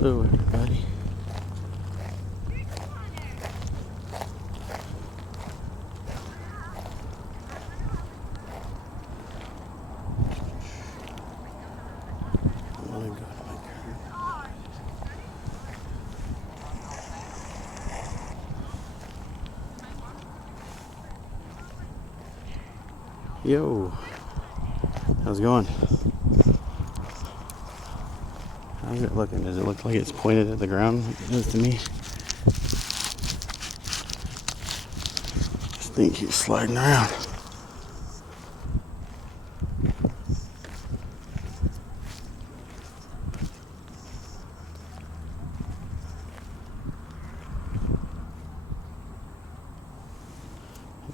Hello, everybody. I'm gonna go to my car. Yo, how's it going? How's it looking? Does it look like it's pointed at the ground? It does to me. I think he's sliding around.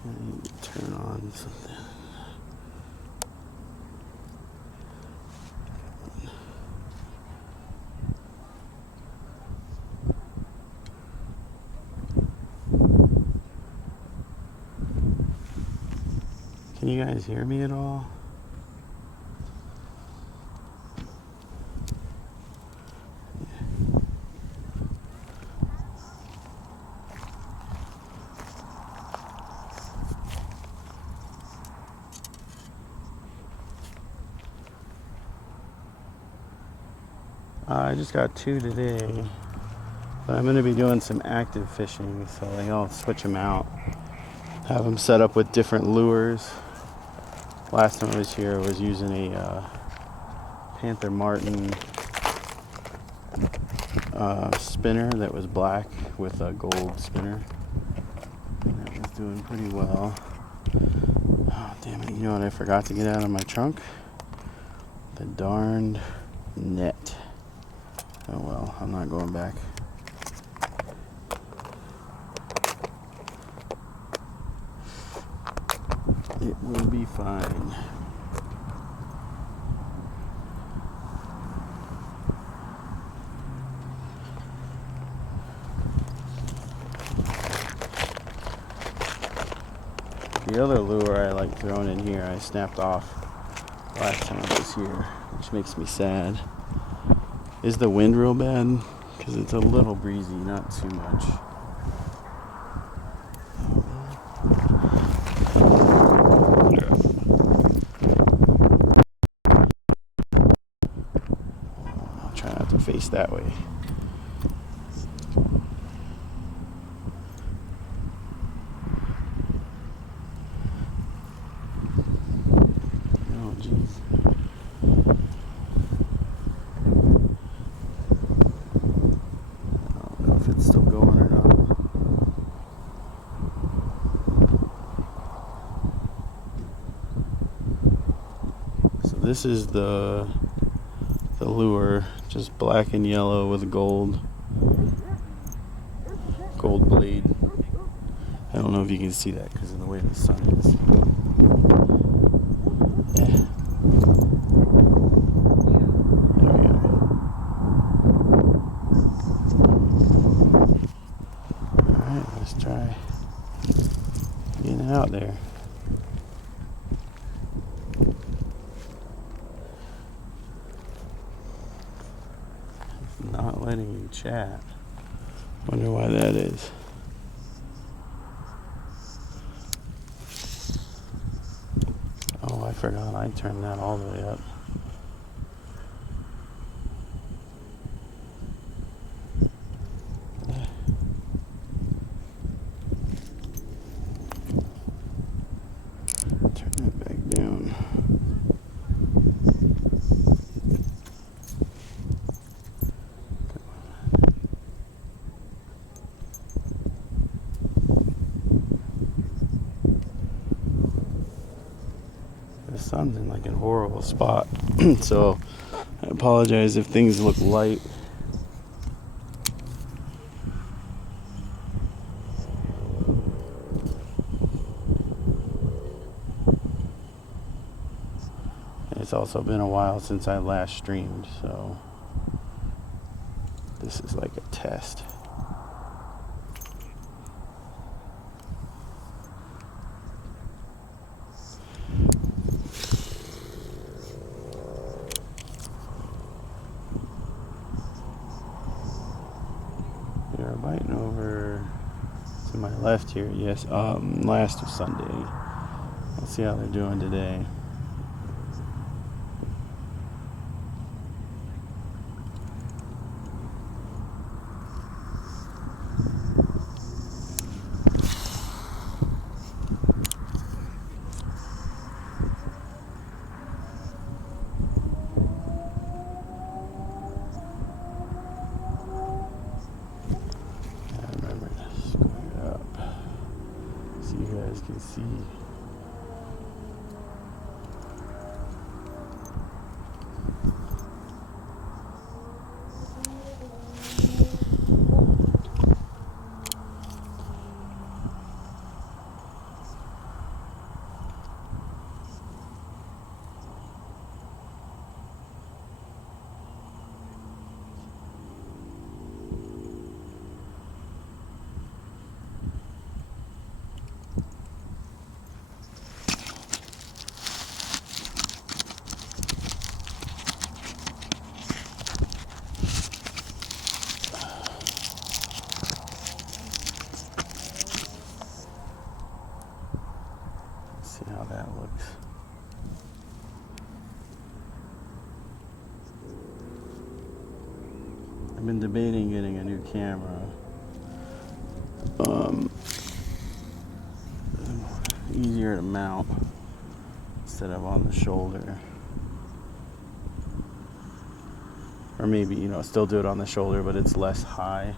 I need to turn on something. Can you guys hear me at all? I just got 2 today, but I'm going to be doing some active fishing, so I'll switch them out. Have them set up with different lures. Last time I was here, I was using a Panther Martin spinner that was black with a gold spinner. And that was doing pretty well. Oh, damn it. You know what I forgot to get out of my trunk? The darned net. Oh well, I'm not going back. It will be fine. The other lure I like throwing in here, I snapped off last time I was here, which makes me sad. Is the wind real bad? Because it's a little breezy, not too much. I'll try not to face that way. Oh, jeez. I don't know if it's still going or not. So this is the lure, just black and yellow with gold blade. I don't know if you can see that because of the way the sun is. Yeah. There we go. Alright, let's try getting out there. It's not letting you chat. Wonder why that is. Oh, I forgot I turned that all the way up. Turn that back down. The sun's in like a horrible spot, so I apologize if things look light. It's also been a while since I last streamed, so this is like a test. left here, yes, last Sunday. Let's see how they're doing today. Remember to square up so you guys can see. See how that looks. I've been debating getting a new camera. Easier to mount instead of on the shoulder. Or maybe, still do it on the shoulder, but it's less high.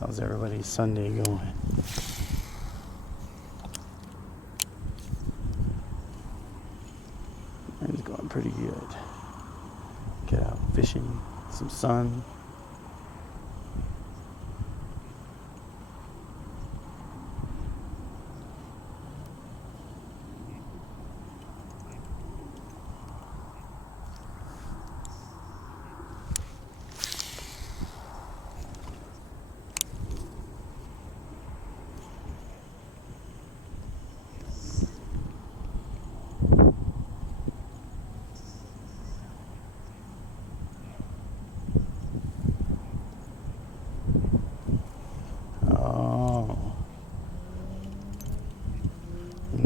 How's everybody's Sunday going? Mine's going pretty good. Get out fishing, some sun.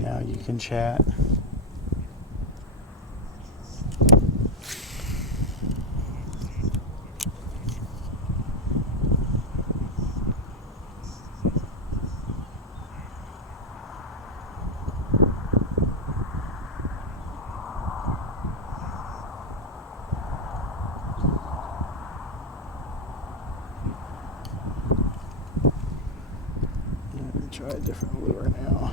Now you can chat. Let me try a different lure now.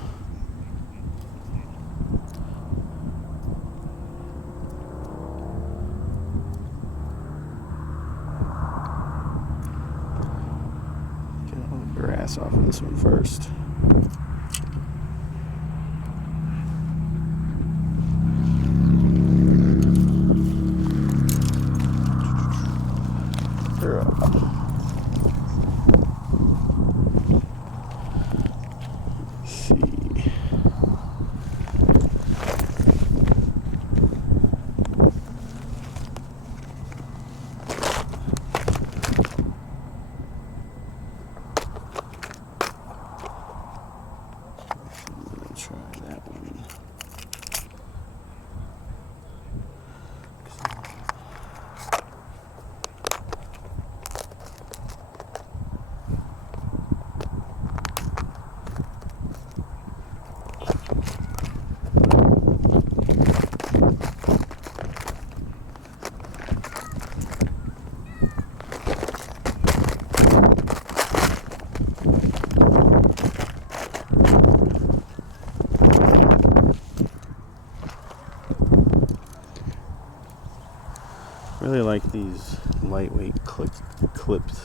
Grass off of this one first. Let's see. Really like these lightweight clips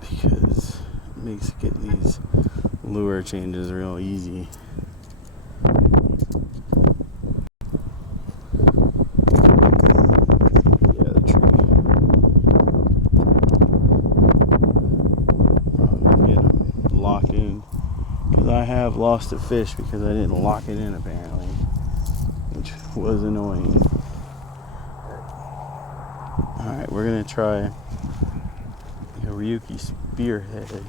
because it makes getting these lure changes real easy. Yeah, the tree. Probably get them locked in because I have lost a fish because I didn't lock it in apparently, which was annoying. Alright, we're gonna try a Ryuki Spearhead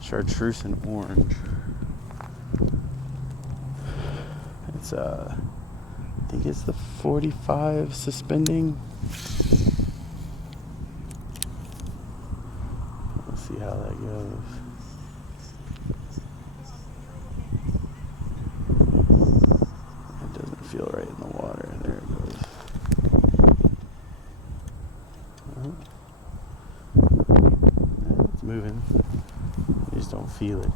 Chartreuse and Orange. It's I think it's the 45 suspending. Let's see how that goes. It doesn't feel right in the water. There it goes. It's moving. You just don't feel it.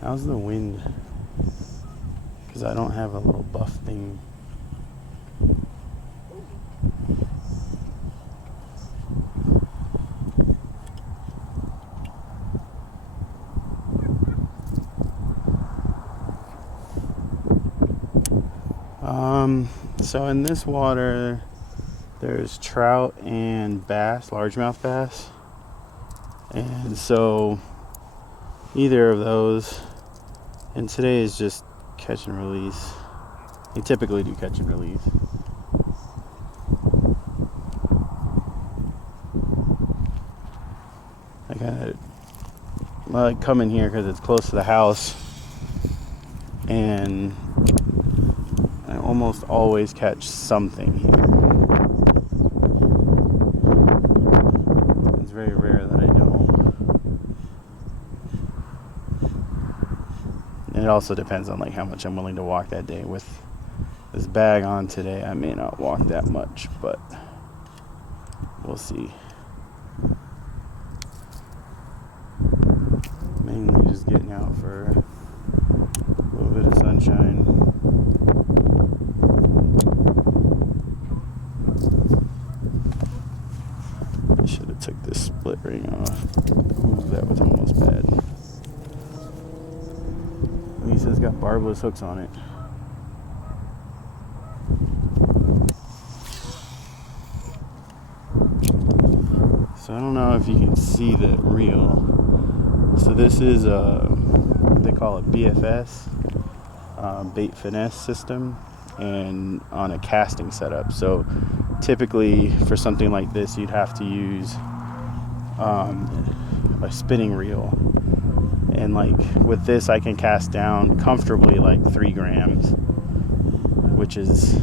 How's the wind? Because I don't have a little buff thing. So in this water, there's trout and bass, largemouth bass. And so either of those, and today is just catch and release. We typically do catch and release. I like coming here because it's close to the house, and I almost always catch something here. It's very rare that I don't. And it also depends on like how much I'm willing to walk that day. With this bag on today, I may not walk that much, but we'll see. Mainly just getting out for a little bit of sunshine. I should have took this split ring off. Ooh, that was almost bad. At least it's got barbless hooks on it. So I don't know if you can see the reel. So this is they call it BFS, bait finesse system, and on a casting setup. So typically for something like this, you'd have to use a spinning reel. And like with this, I can cast down comfortably like 3 grams, which is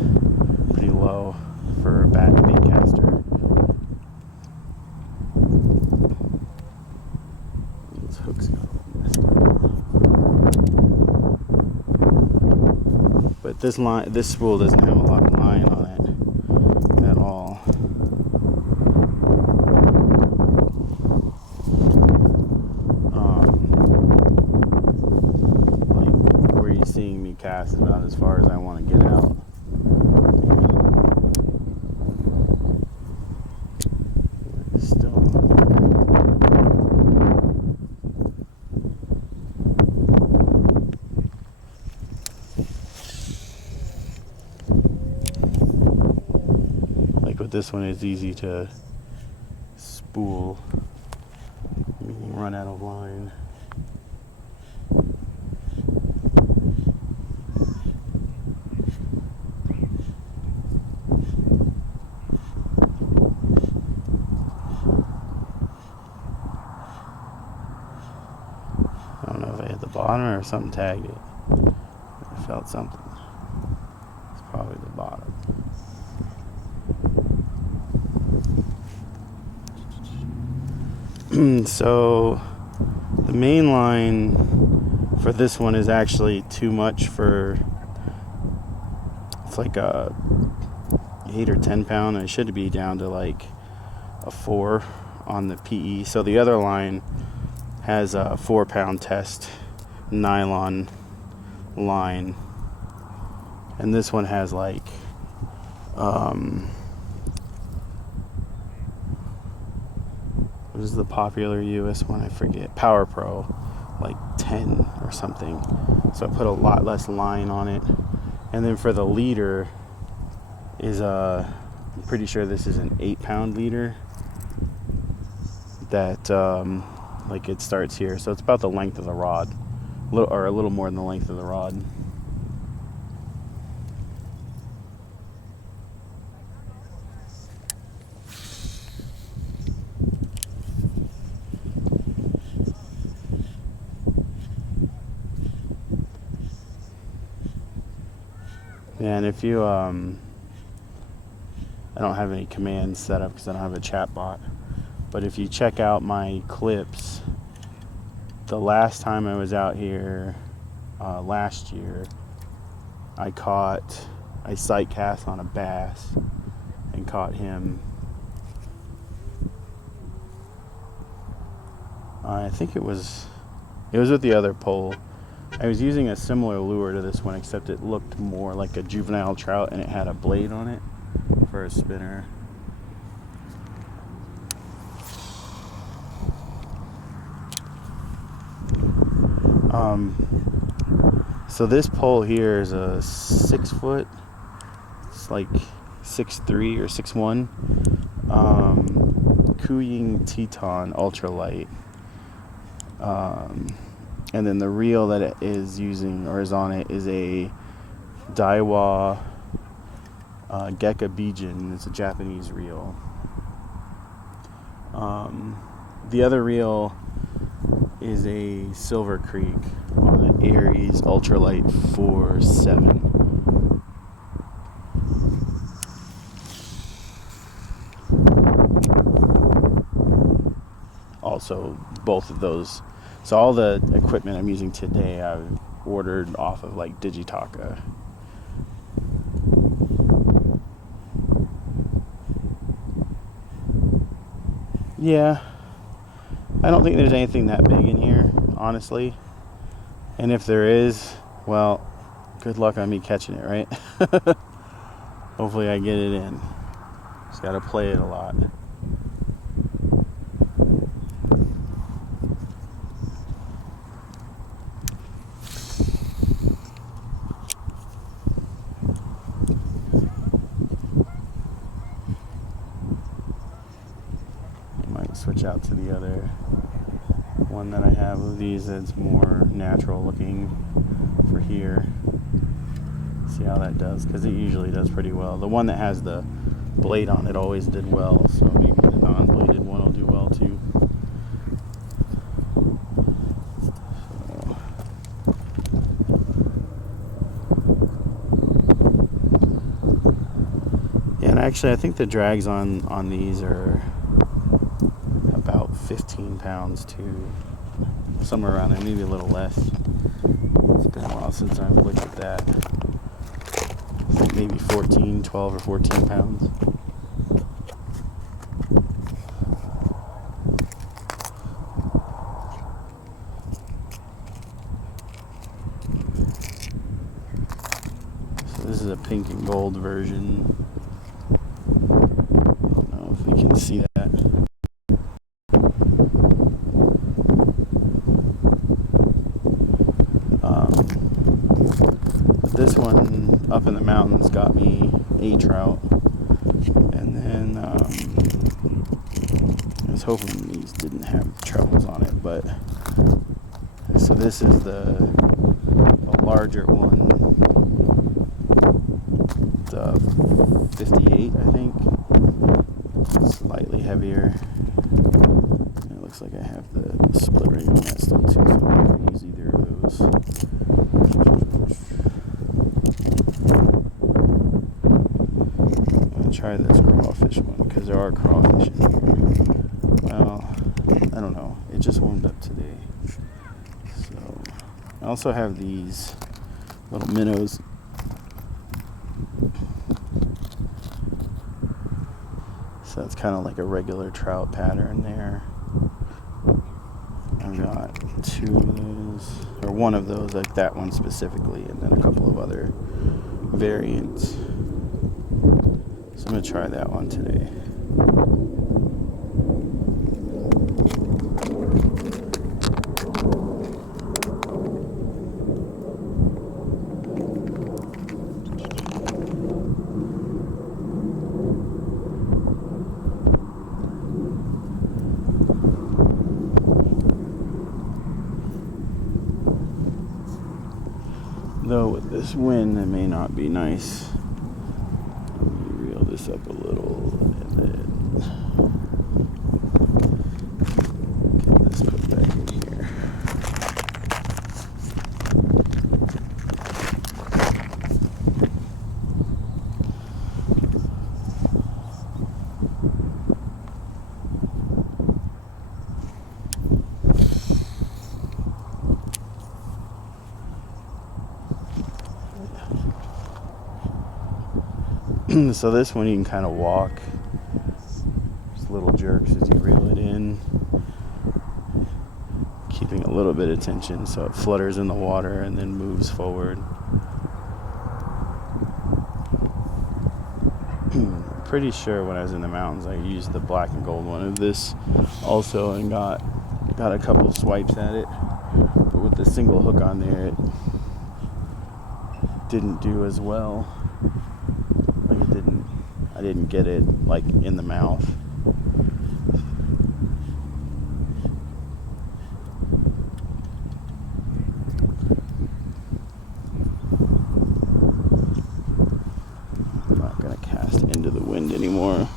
pretty low for a bait caster. These hooks got all messed up. But this spool doesn't have a lot of line on it at all. Like where you're seeing me cast is about as far as I want to get out. Still. Like with this one, it's easy to spool, meaning run out of line. I don't know if I hit the bottom or something tagged it. I felt something. It's probably the bottom. So the main line for this one is actually too much for, it's like a 8 or 10 pound, and it should be down to like a 4 on the PE. So the other line has a 4 pound test nylon line. And this one has like what is the popular US one? I forget. Power Pro, like 10 or something. So I put a lot less line on it. And then for the leader is I'm pretty sure this is an 8-pound leader that like it starts here. So it's about the length of the rod, or a little more than the length of the rod. And if you I don't have any commands set up because I don't have a chat bot, but if you check out my clips, the last time I was out here last year, I sight cast on a bass and caught him. I think it was with the other pole. I was using a similar lure to this one, except it looked more like a juvenile trout and it had a blade on it for a spinner. So this pole here is a 6 foot, it's like 6'3" or 6'1", Kuying Teton ultralight. And then the reel that it is using or is on it is a Daiwa Geka Bijin. It's a Japanese reel. The other reel is a Silver Creek on an Aries Ultralight 4.7. Also, both of those. So all the equipment I'm using today, I've ordered off of like Digitaka. Yeah, I don't think there's anything that big in here, honestly. And if there is, well, good luck on me catching it, right? Hopefully I get it in. Just gotta play it a lot. Switch out to the other one that I have of these that's more natural looking for here. See how that does, because it usually does pretty well. The one that has the blade on it always did well, so maybe the non-bladed one will do well too. Yeah, and actually I think the drags on these are 15 pounds too, somewhere around there, maybe a little less. It's been a while since I've looked at that. I think maybe 12 or 14 pounds. So this is a pink and gold version. I don't know if you can see that. This one up in the mountains got me a trout, and then I was hoping these didn't have troubles on it, but so this is the larger one, the 58, I think, slightly heavier. And it looks like I have the split ring on that still too, so I can use either of those. Try this crawfish one, because there are crawfish in here. Well, I don't know, it just warmed up today. So I also have these little minnows. So it's kind of like a regular trout pattern there. I've got 2 of those, or one of those, like that one specifically, and then a couple of other variants. So I'm gonna try that one today. Though with this wind, it may not be nice. Let me reel this up a little and then get this put back in here. So this one you can kind of walk, just little jerks as you reel it in, keeping a little bit of tension so it flutters in the water and then moves forward. Pretty sure when I was in the mountains I used the black and gold one of this also and got a couple swipes at it, but with the single hook on there it didn't do as well. I didn't get it like in the mouth. I'm not gonna cast into the wind anymore.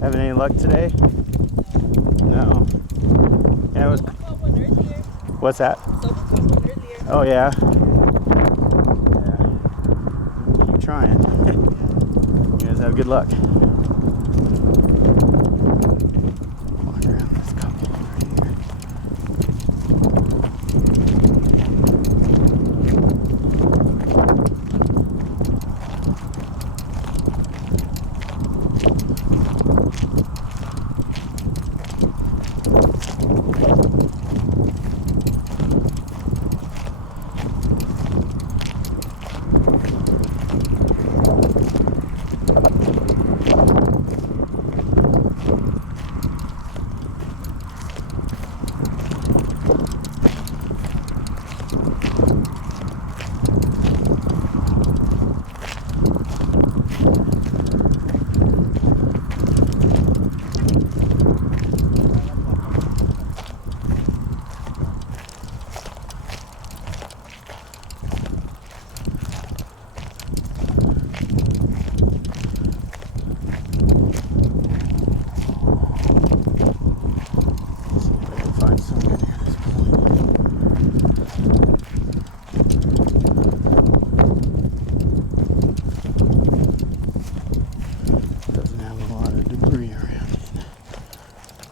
Having any luck today? No. Yeah, it was. What's that? Oh yeah. Yeah. Keep trying. You guys have good luck. Walk around this couple over here.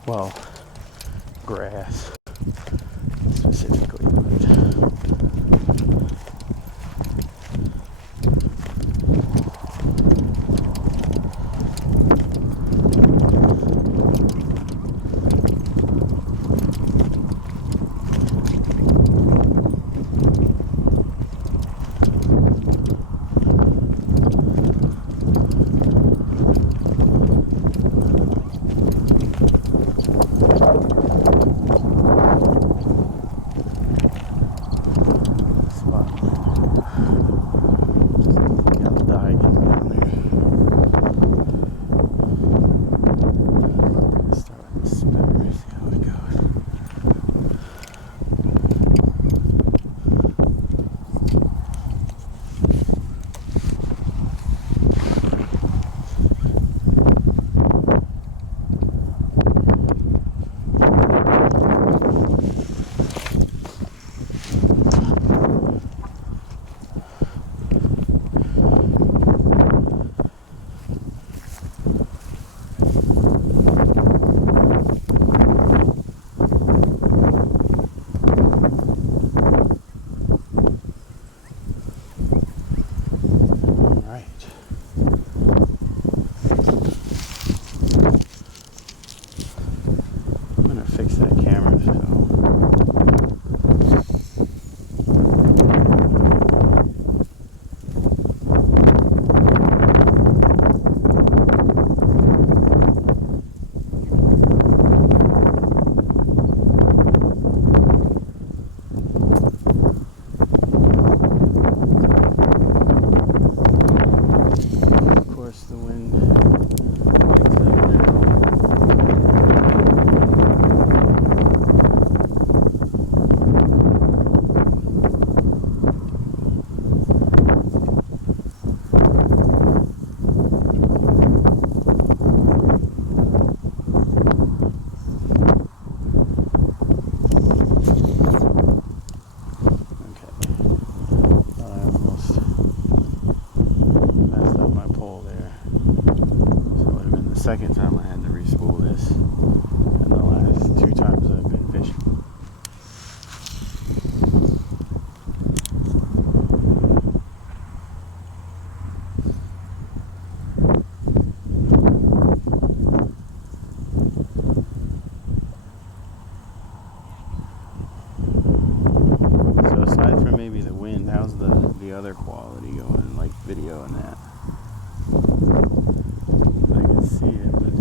Well, grass. So specifically, but fix that camera, so of course the wind picks up now. Second time I had to re-spool this, and the last 2 times I've been fishing. So aside from maybe the wind, how's the other quality going, like video and that? See it, but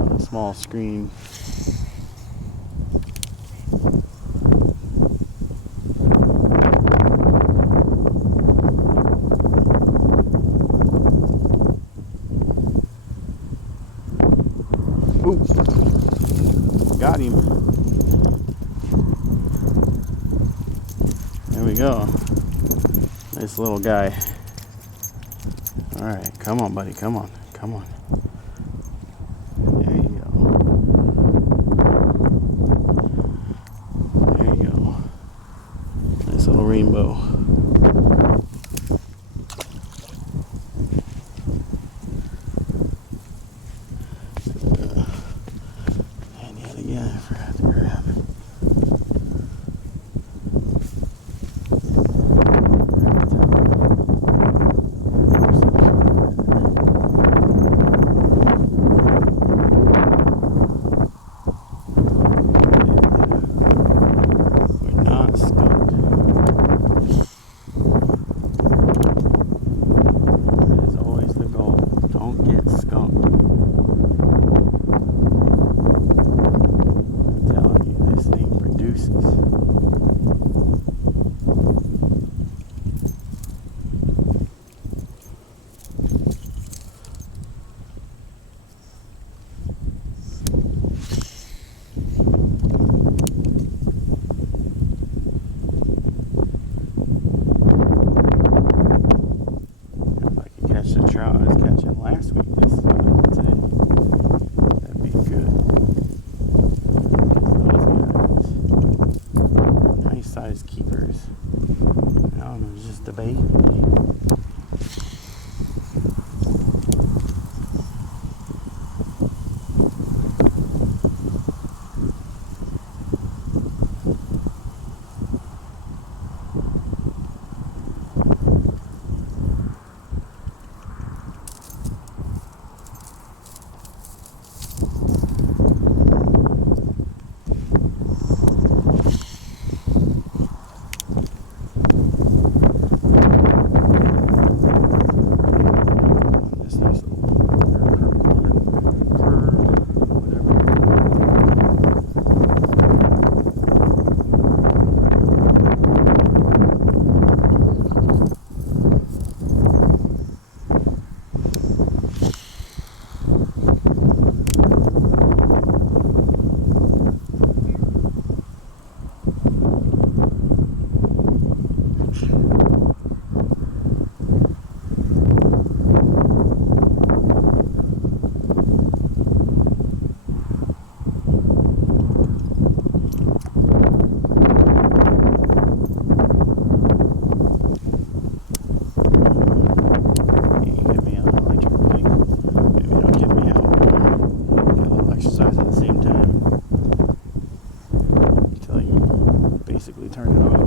on a small screen. Ooh, got him. There we go. Nice little guy. All right, come on, buddy, come on. Come on. There you go. There you go. Nice little rainbow. And yet again, I forgot to grab it. Last week, this today. That'd be good. Those guys, nice sized keepers. I don't know, it's just a bait. basically turn it off.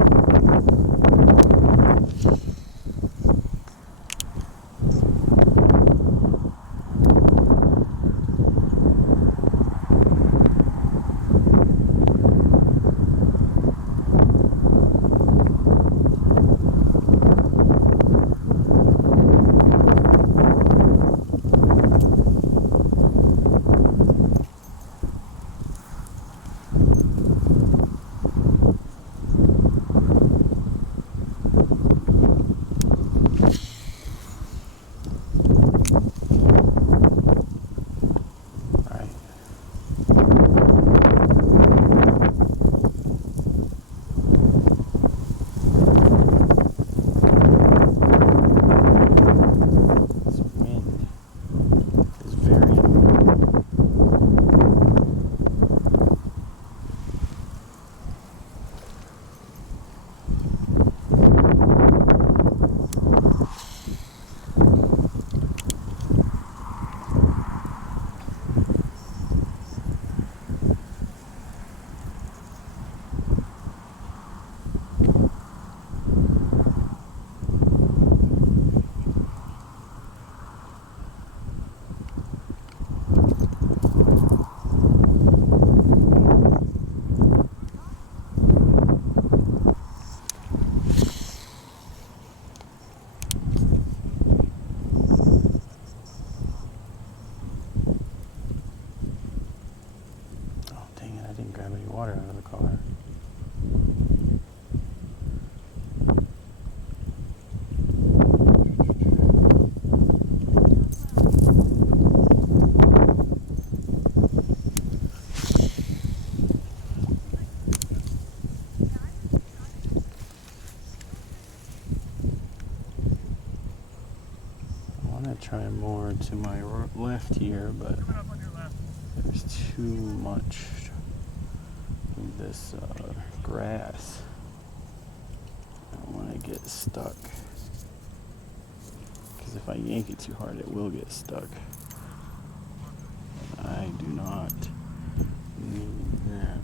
Water out of the car. I want to try more to my left here, but there's too much of this grass. I don't want to get stuck, because if I yank it too hard it will get stuck. I do not need that.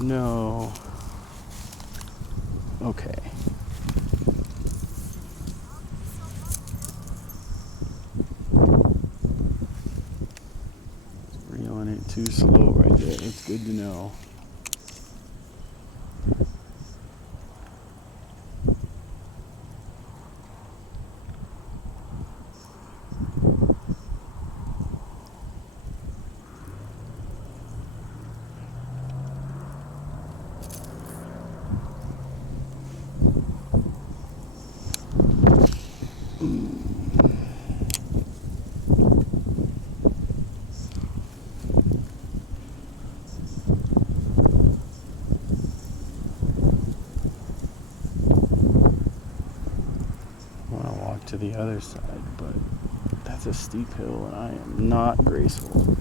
No. Okay. Reeling it too slow right there. It's good to know. To the other side, but that's a steep hill and I am not graceful.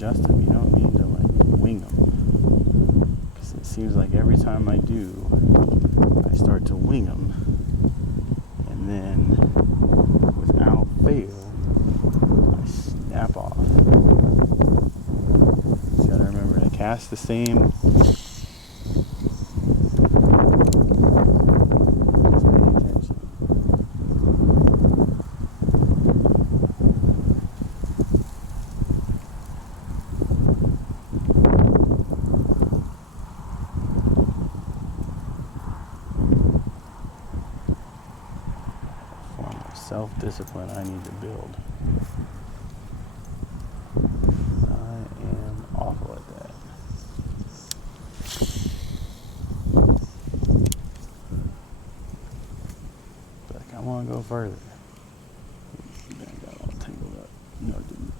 adjust them. You don't need to like wing them. Because it seems like every time I do, I start to wing them. And then, without fail, I snap off. Just gotta remember to cast the same. Self-discipline I need to build. I am awful at that. Like, I want to go further. I got all tangled up. No, I didn't.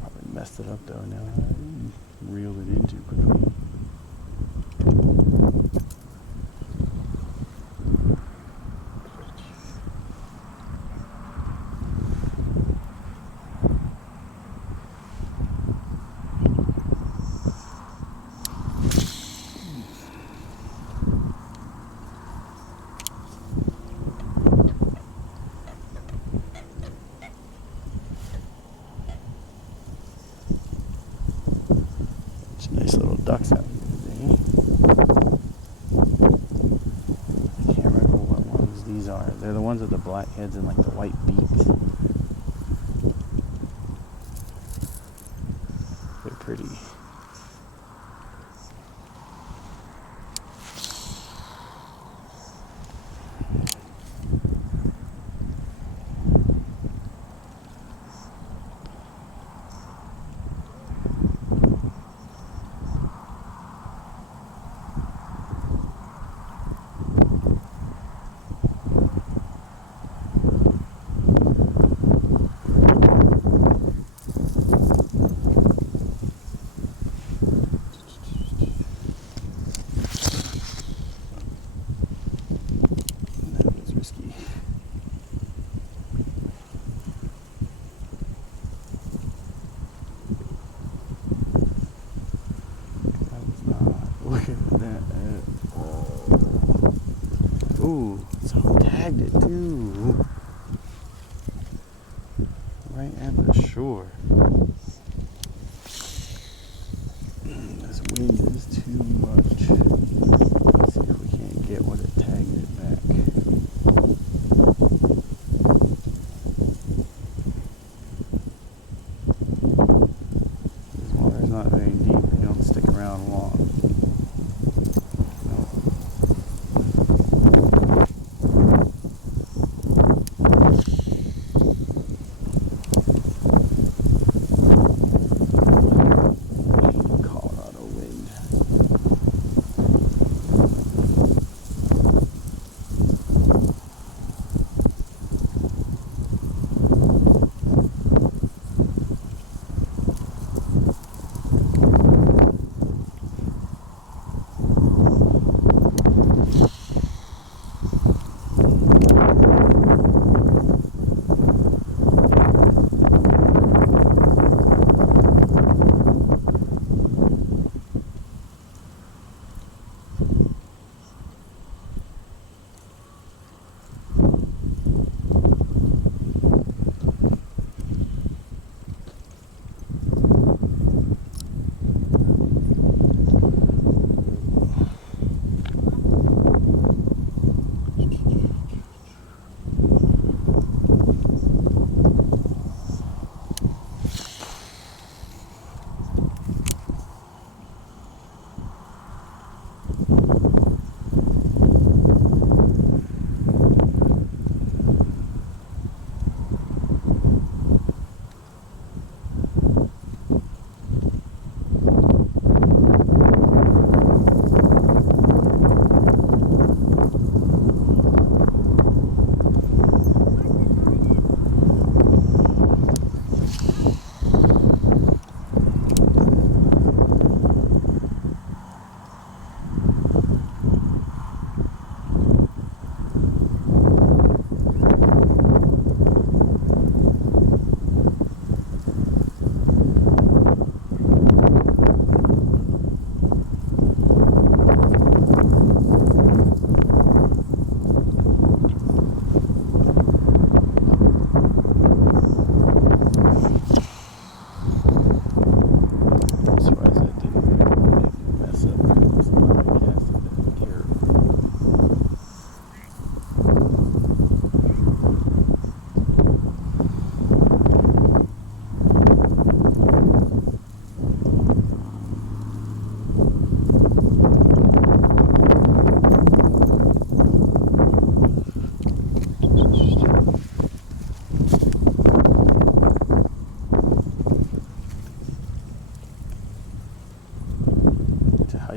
Probably messed it up though. Now I reeled it in too quickly. Nice little ducks out here today. I can't remember what ones these are. They're the ones with the black heads and like the white beaks. They're pretty. Ooh, someone tagged it too. Right at the shore. This wind is too much. Let's see if we can't get what it tagged it back. This water's not very deep. They don't stick around long.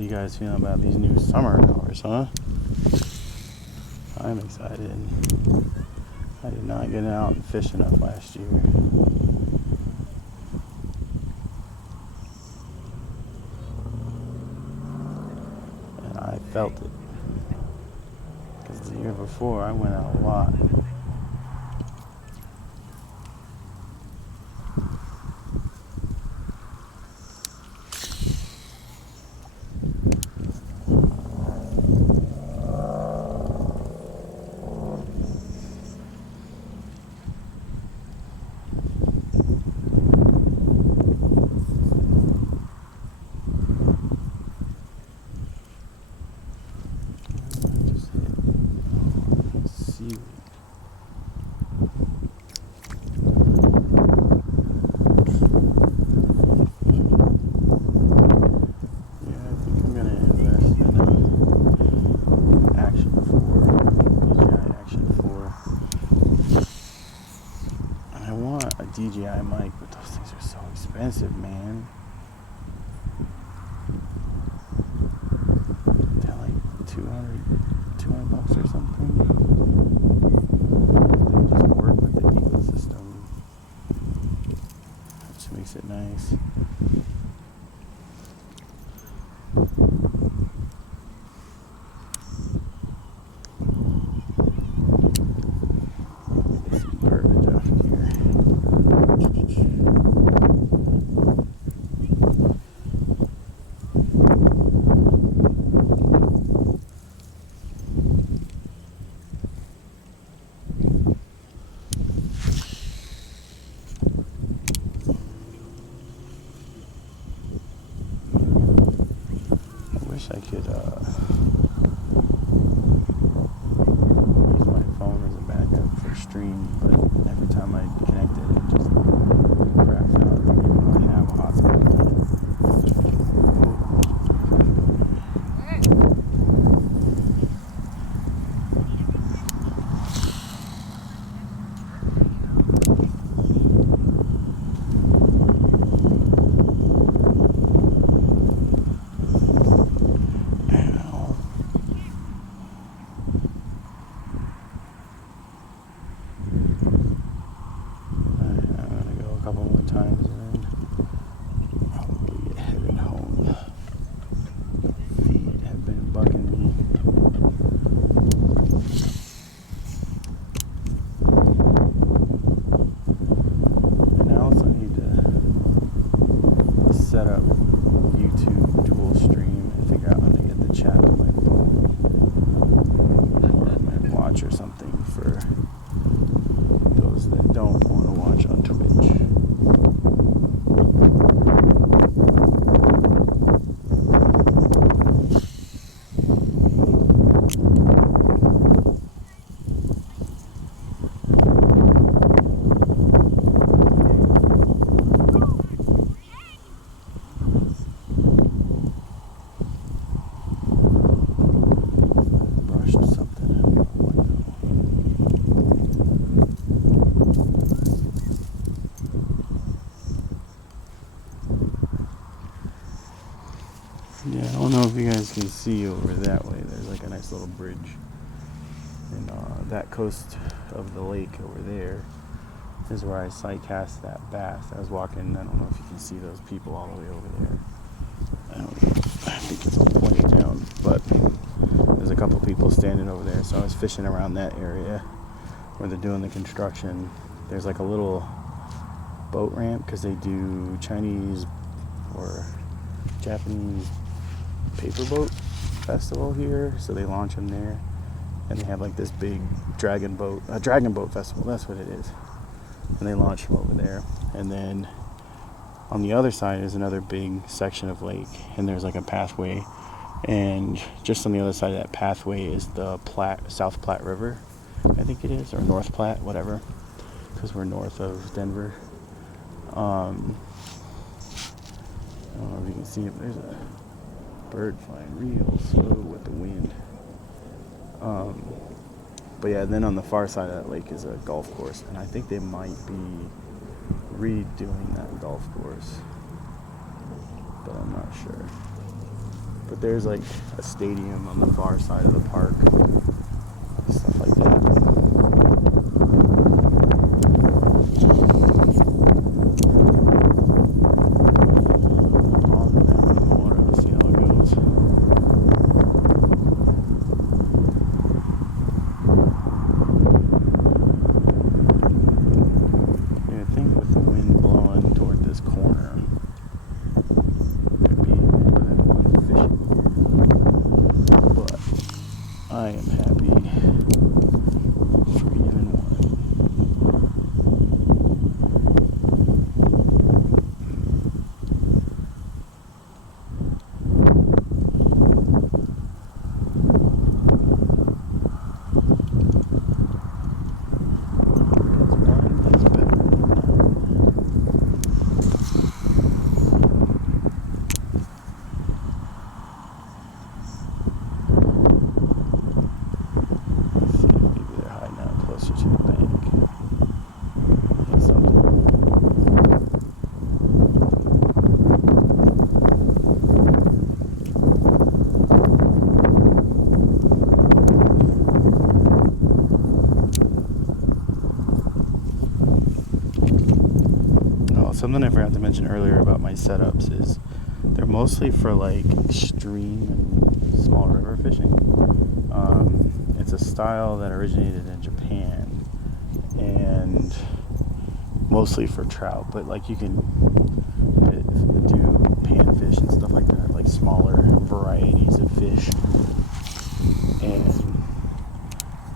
you guys feeling about these new summer hours, huh? I'm excited. I did not get out and fish enough last year. And I felt it. Because the year before I went out a lot. DJI mic, but those things are so expensive, man. They're like 200 bucks or something. They just work with the ecosystem, which makes it nice. I could use my phone as a backup for stream, but every time I connect it, it just cracks out. I don't even have a hotspot. Times and then probably headed home. Feet have been bugging me. And else I need to set up YouTube dual stream and figure out how to get the chat on my phone or my watch or something for those that don't want to watch on Twitch. Yeah, I don't know if you guys can see over that way. There's like a nice little bridge. And that coast of the lake over there is where I sight cast that bass. I was walking, I don't know if you can see those people all the way over there. I think it's all pointed down, but there's a couple people standing over there. So I was fishing around that area where they're doing the construction. There's like a little boat ramp because they do Chinese or Japanese paper boat festival here, so they launch them there, and they have like this big dragon boat festival, that's what it is, and they launch them over there. And then on the other side is another big section of lake, and there's like a pathway, and just on the other side of that pathway is the South Platte River, I think it is, or North Platte, whatever, because we're north of Denver. I don't know if you can see it, there's a bird flying real slow with the wind. But yeah, then on the far side of that lake is a golf course, and I think they might be redoing that golf course, but I'm not sure. But there's like a stadium on the far side of the park, stuff like that. On that one in the water, let's see how it goes. Yeah, I think with the wind blowing toward this corner, could be more than one fish in here. But I am happy for even one. One is better than none. Let's see if maybe they're hiding out closer to the bank. Hit something. Oh, something I forgot to mention earlier about my setups is they're mostly for like stream and small river fishing. It's a style that originated in Japan and mostly for trout, but like you can do panfish and stuff like that, like smaller varieties of fish. And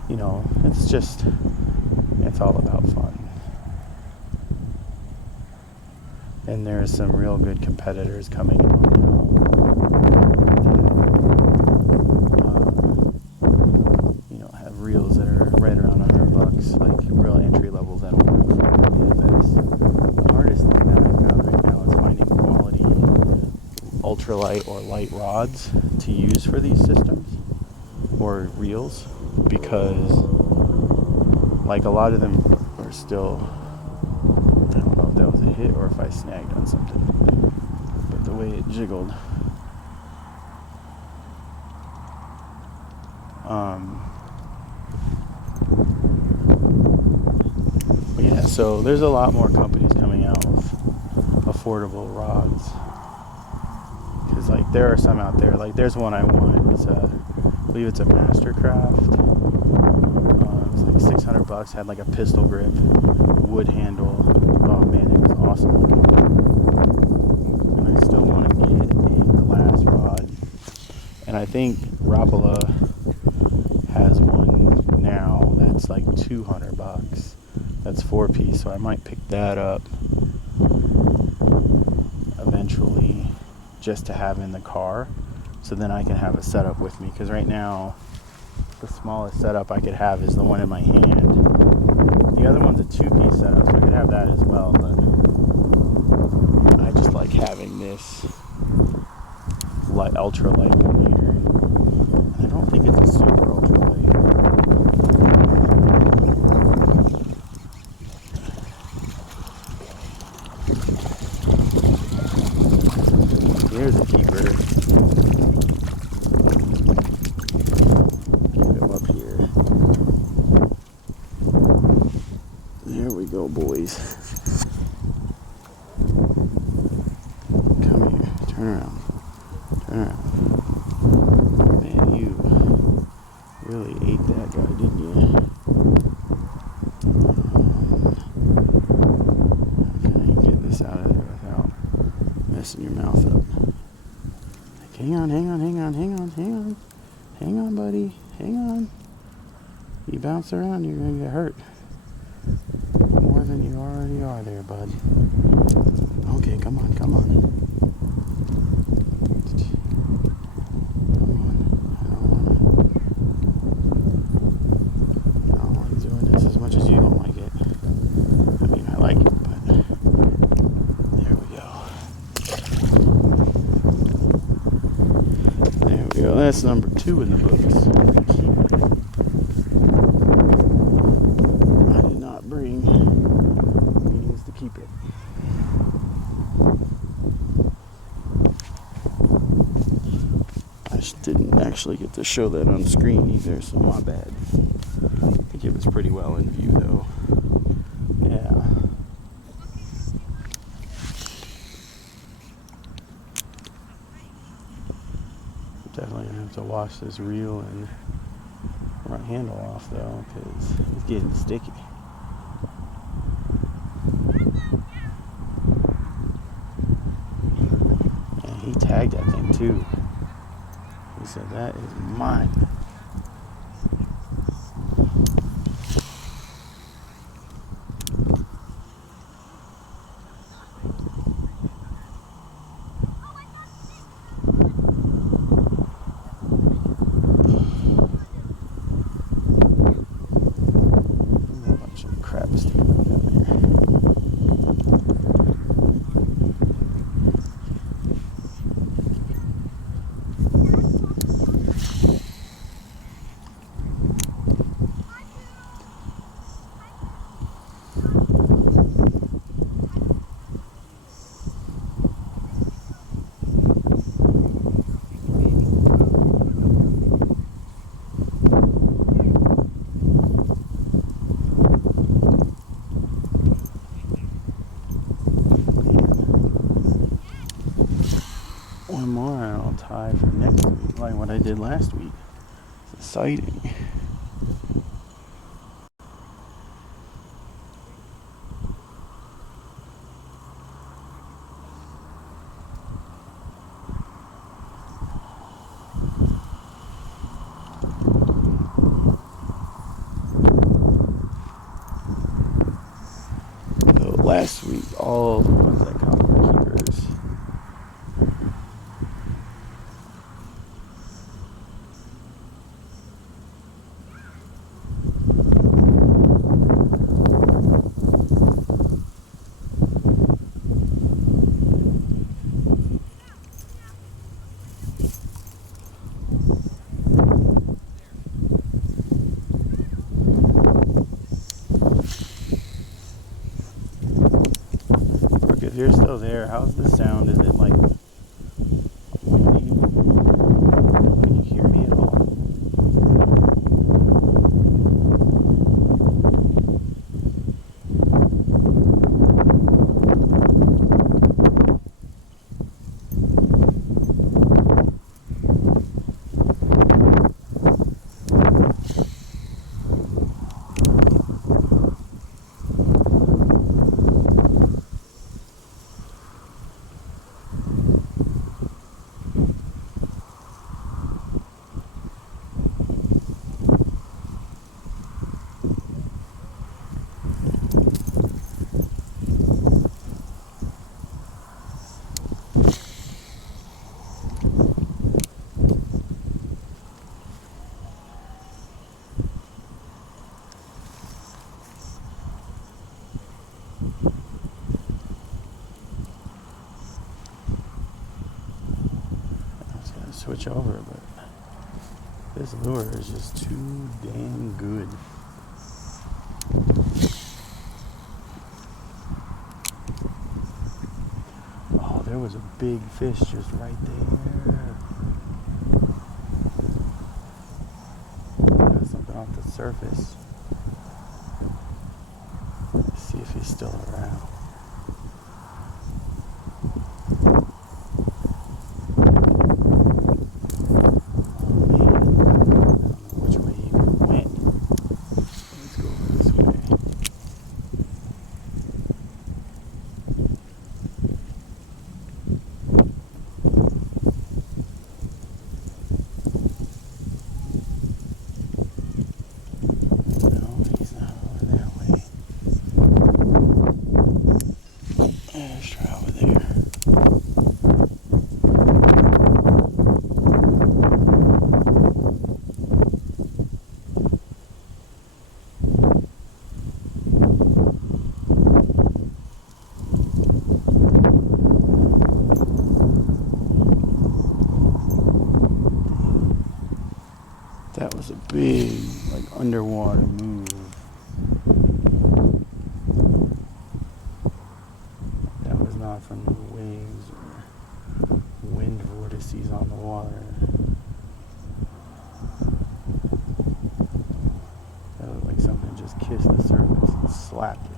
you know, it's all about fun. And there's some real good competitors coming out now. You know, have reels that are right around $100, like real entry level that will work for BFS. The hardest thing that I've found right now is finding quality ultralight or light rods to use for these systems or reels, because like a lot of them are still, I don't know if that was a hit or if I snagged on something, but the way it jiggled. But yeah, so there's a lot more companies coming out with affordable rods. Because like there are some out there, like there's one I want. It's I believe it's a Mastercraft. It's like $600. Had like a pistol grip, wood handle. Oh man, it was awesome looking. And I still want to get a glass rod. And I think Rapala has one now that's like $200. That's 4-piece, so I might pick that up eventually just to have in the car, so then I can have a setup with me, because right now the smallest setup I could have is the one in my hand. The other one's a 2-piece setup, so I could have that as well, but I just like having this light, ultra light one here. And I don't think it's a super ultra light. Here's a keeper. Keep him up here. There we go, boys. Come here. Turn around. Turn around. Man, you really ate that guy, didn't you? How can I get this out of there without messing your mouth up? Hang on, hang on, hang on, hang on, hang on. Hang on, buddy. Hang on. You bounce around, you're going to get hurt. More than you already are there, bud. Okay, come on, come on. Come on. I don't want to doing this as much as you don't like it. I mean, I like it, but there we go. There we go. That's number 2 in the books. I did not bring means to keep it. Didn't actually get to show that on screen either, so my bad. I think it was pretty well in view though. Yeah. Definitely gonna have to wash this reel and front handle off though, because it's getting sticky. And he tagged that thing too. He said, "That is mine." A bunch of crap sticking up down there. One more and I'll tie for next week, like what I did last week. It's exciting. So last week, all the ones I got were keepers. Look, if you're still there, how's the sound? Is it like windy? Can you hear me at all? Switch over, but this lure is just too damn good. Oh, there was a big fish just right there. Got something off the surface. Let's see if he's still around. That was a big, like, underwater move. That was not from the waves or wind vortices on the water. slapped it.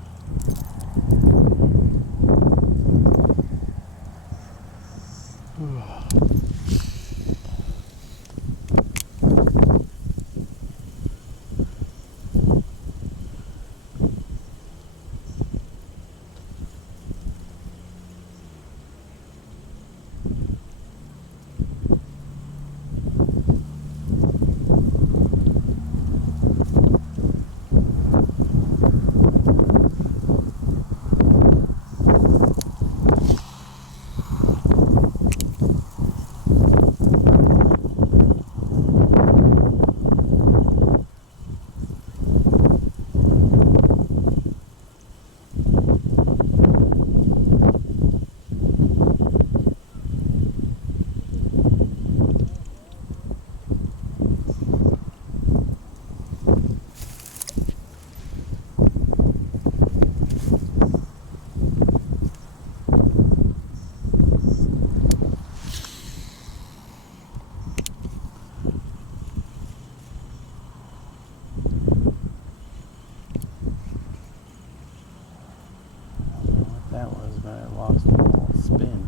That was, but I lost the whole spin.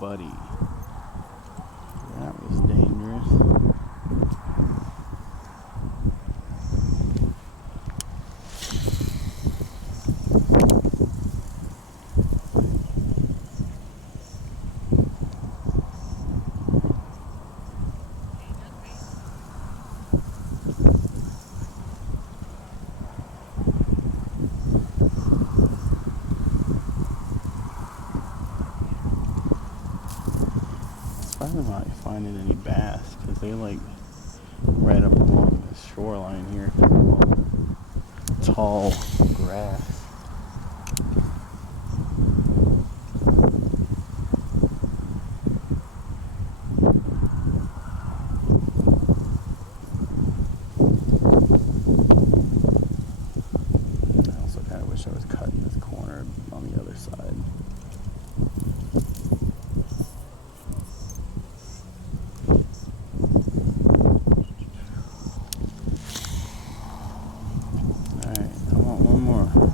Buddy. That was dangerous. I'm not finding any bass because they like right up along the shoreline here. Tall grass. I also kind of wish I was cutting this corner on the other side.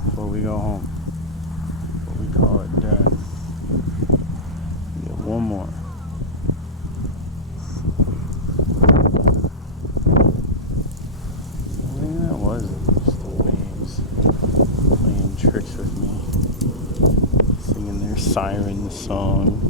Before we go home, before we call it done, get one more. Maybe that was just the waves playing tricks with me, singing their siren song.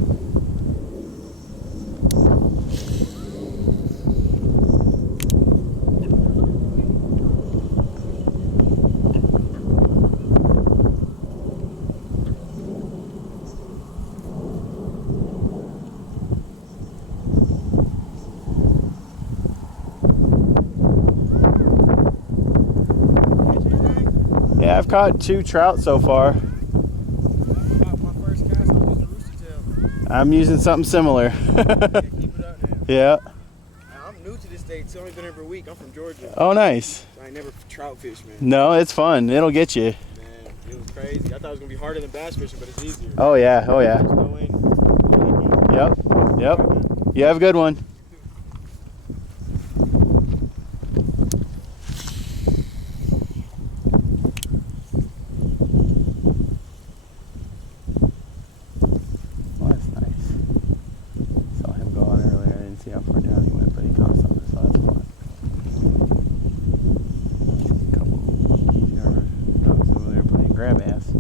Yeah, I've caught 2 trout so far. My first cast, I was using a rooster tail. I'm using something similar. Yeah, keep it up now. Yeah. I'm new to this state. It's only been here for a week. I'm from Georgia. Oh, nice. So I ain't never trout fished, man. No, it's fun. It'll get you. Man, it was crazy. I thought it was gonna be harder than bass fishing, but it's easier. Oh yeah. Oh yeah. Just go in, go in. Yep. Yep. All right, man. You have a good one. Well, that's nice. Saw him go on earlier. I didn't see how far down he went, but he caught something, so that's fun. A couple geese or ducks over there playing grab ass.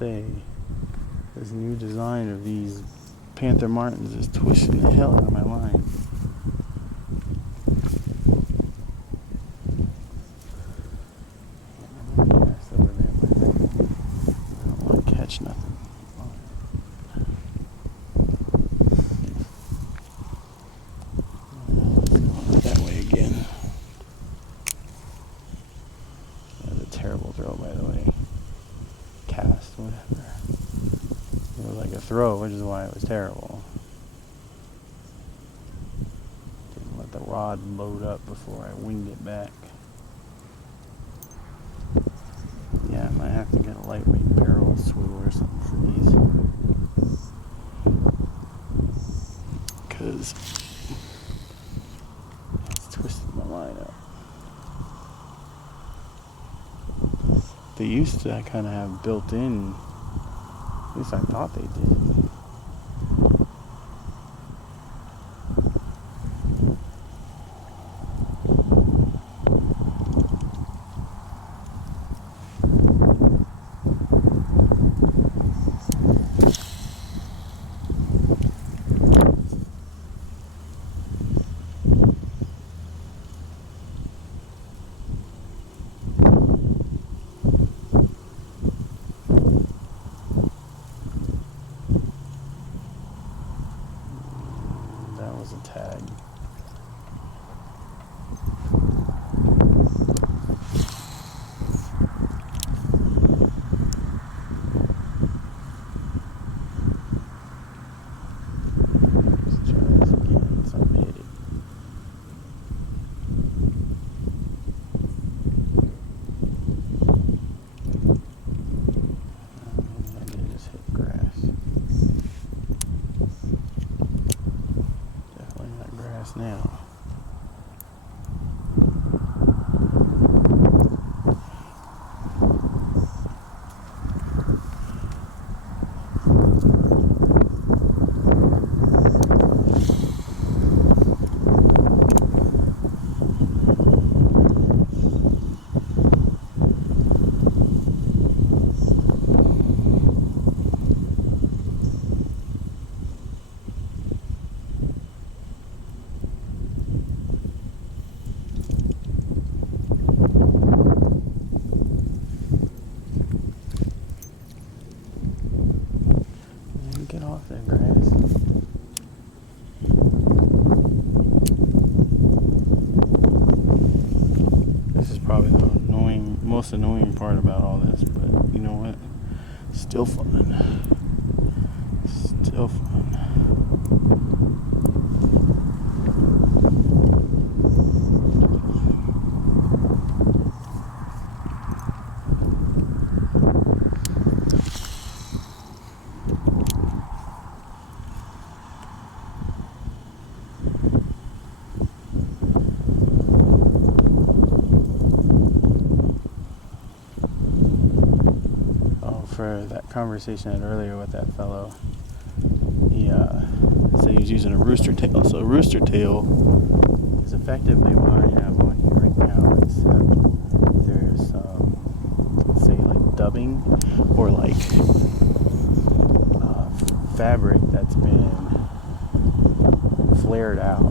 say, this new design of these Panther Martins is twisting the hell out of my line. Cast over there, but I don't want to catch nothing. That way again. That was a terrible throw, by the way. Cast, whatever. It was like a throw, which is why it was terrible. Didn't let the rod load up before I winged it back. Yeah, I might have to get a lightweight barrel swivel or something for these. Because it's twisted my line up. They used to kind of have built in, at least I thought they did. That was a tag. Let's try this again. Something hit it. I did just hit grass. Definitely not grass now. Get off that grass. This is probably the most annoying part about all this, but you know what? Still fun. Still fun. For that conversation I had earlier with that fellow, he said he was using a rooster tail. So a rooster tail is effectively what I have on here right now, except there's let's say like dubbing or like fabric that's been flared out,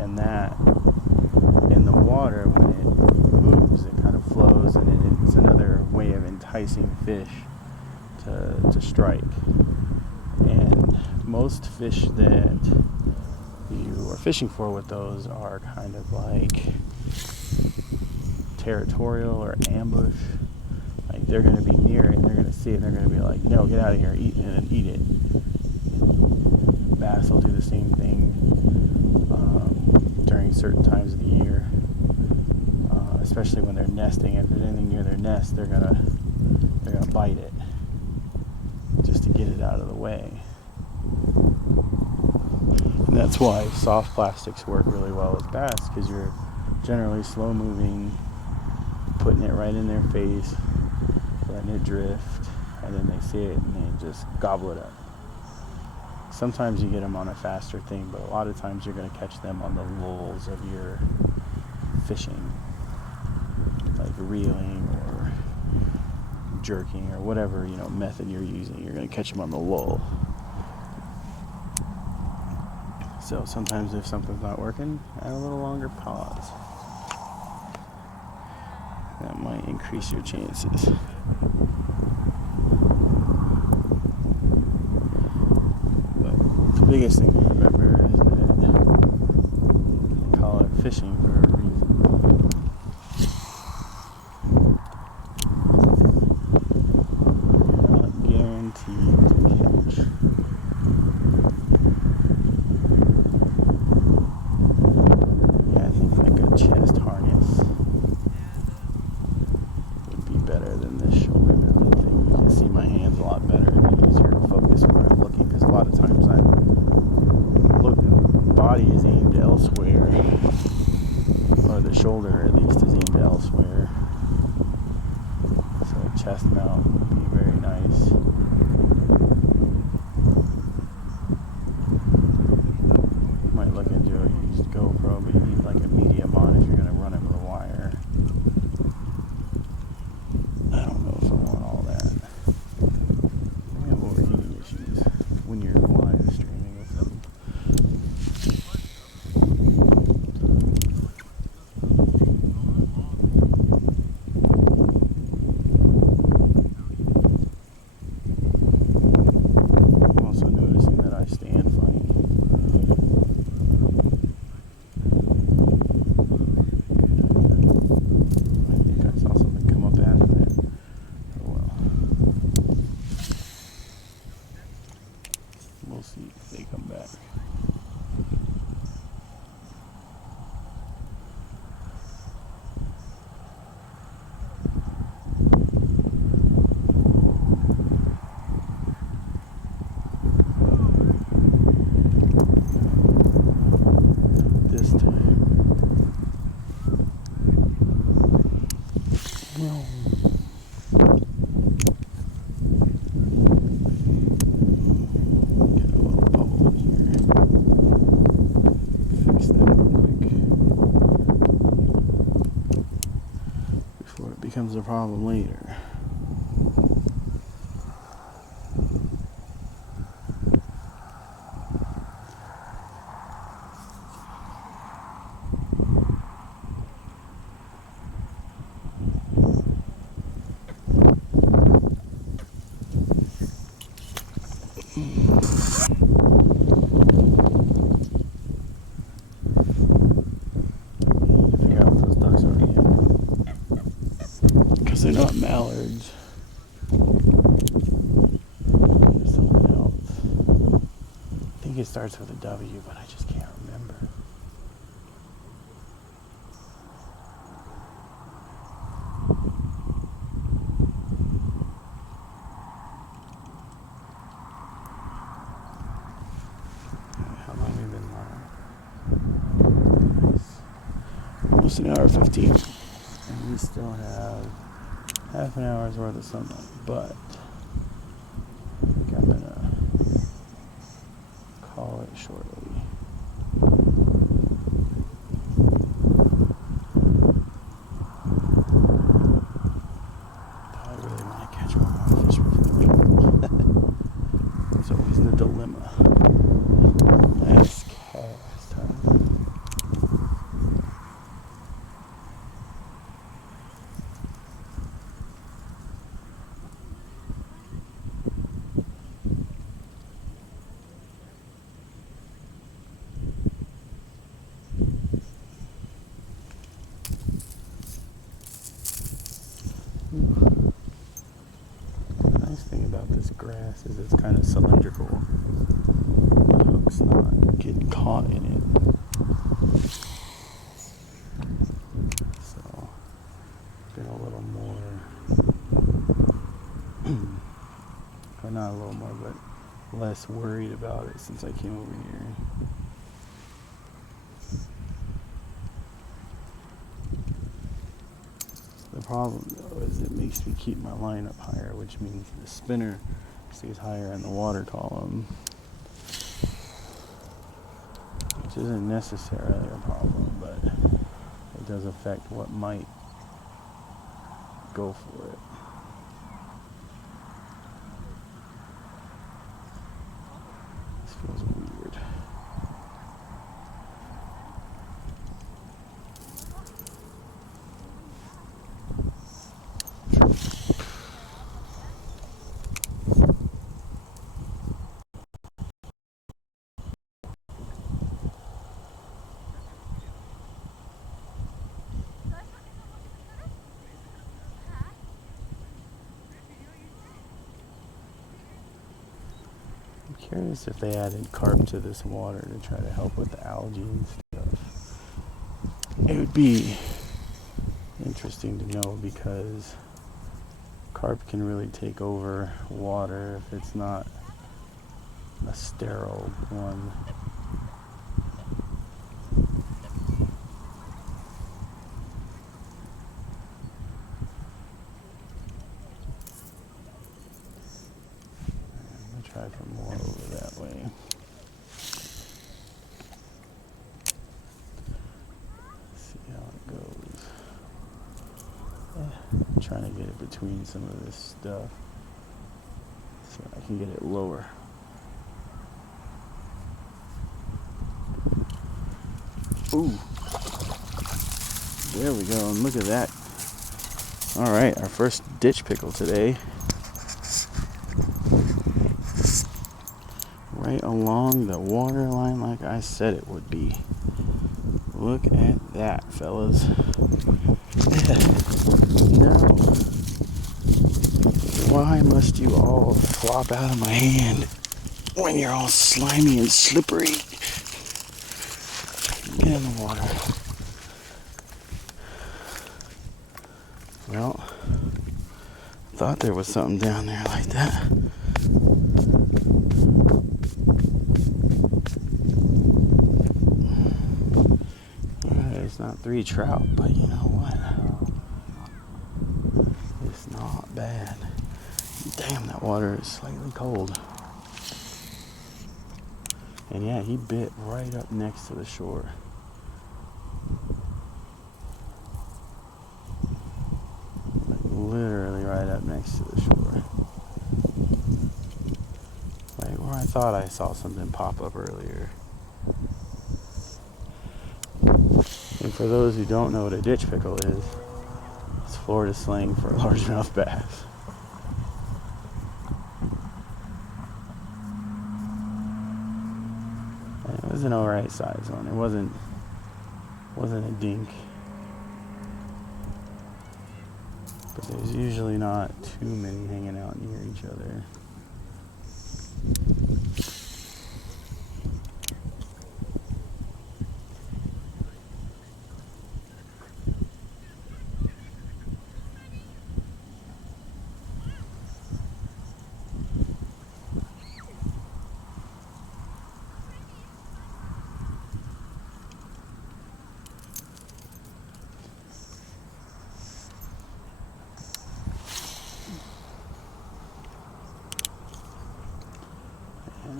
and that in the water when it moves it kind of flows, and it's another way of enticing fish to strike. And most fish that you are fishing for with those are kind of like territorial or ambush. Like they're going to be near it and they're going to see it and they're going to be like, no, get out of here, eat it, and eat it. Bass will do the same thing during certain times of the year, especially when they're nesting. If there's anything near their nest, they're gonna bite it just to get it out of the way. And that's why soft plastics work really well with bass, because you're generally slow moving, putting it right in their face, letting it drift, and then they see it and they just gobble it up. Sometimes you get them on a faster thing, but a lot of times you're going to catch them on the lulls of your fishing, like reeling or jerking or whatever, method you're using, you're going to catch them on the lull. So sometimes if something's not working, add a little longer pause. That might increase your chances. But the biggest thing to remember is that they call it fishing for a reason. You're not guaranteed to catch. Yeah, I think like a chest harness would be better than this shoulder mounted thing. You can see my hands a lot better. It'd be easier to focus where I'm looking, because a lot of times the body is aimed elsewhere, or the shoulder at least is aimed elsewhere. So a chest mount would be very nice. You might look into a used GoPro, but you need like a medium on if you're going to run it with a wire. I don't know if I want all that. You have overheating issues when you're live streaming with them. I'm also noticing that I stand funny. I think I saw something come up after that. Oh well. We'll see if they come back. This time. No. Get a little bubble in here. Fix that real quick before it becomes a problem later. Figure out what those ducks are again. Because they're not mallards. There's something else. I think it starts with a W, but I just can't remember. How long have we been live? Nice. Almost an hour 15. And we still have half an hour's worth of sunlight, but I think I'm gonna call it shortly. I really want to catch one more fish before the It's always the dilemma. Last cast time. The nice thing about this grass is it's kind of cylindrical. The hook's not getting caught in it. So, been a little more, or not a little more, but less worried about it since I came over here. The problem though is it makes me keep my line up higher, which means the spinner stays higher in the water column, which isn't necessarily a problem, but it does affect what might go for it. Curious if they added carp to this water to try to help with the algae and stuff. It would be interesting to know because carp can really take over water if it's not a sterile one. I'm gonna try for more over that way. See how it goes. I'm trying to get it between some of this stuff so I can get it lower. Ooh. There we go, and look at that. Alright, our first ditch pickle today. Right along the water line like I said it would be. Look at that, fellas. No. Why must you all flop out of my hand when you're all slimy and slippery? Get in the water. Well, thought there was something down there like that. It's not 3 trout, but you know what? It's not bad. Damn, that water is slightly cold. And yeah, he bit right up next to the shore. Like literally right up next to the shore. Right where I thought I saw something pop up earlier. And for those who don't know what a ditch pickle is, it's Florida slang for a largemouth bass. And it was an alright size one. It wasn't a dink. But there's usually not too many hanging out near each other.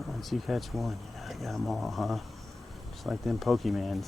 Once you catch one, I got them all, huh? Just like them Pokemans.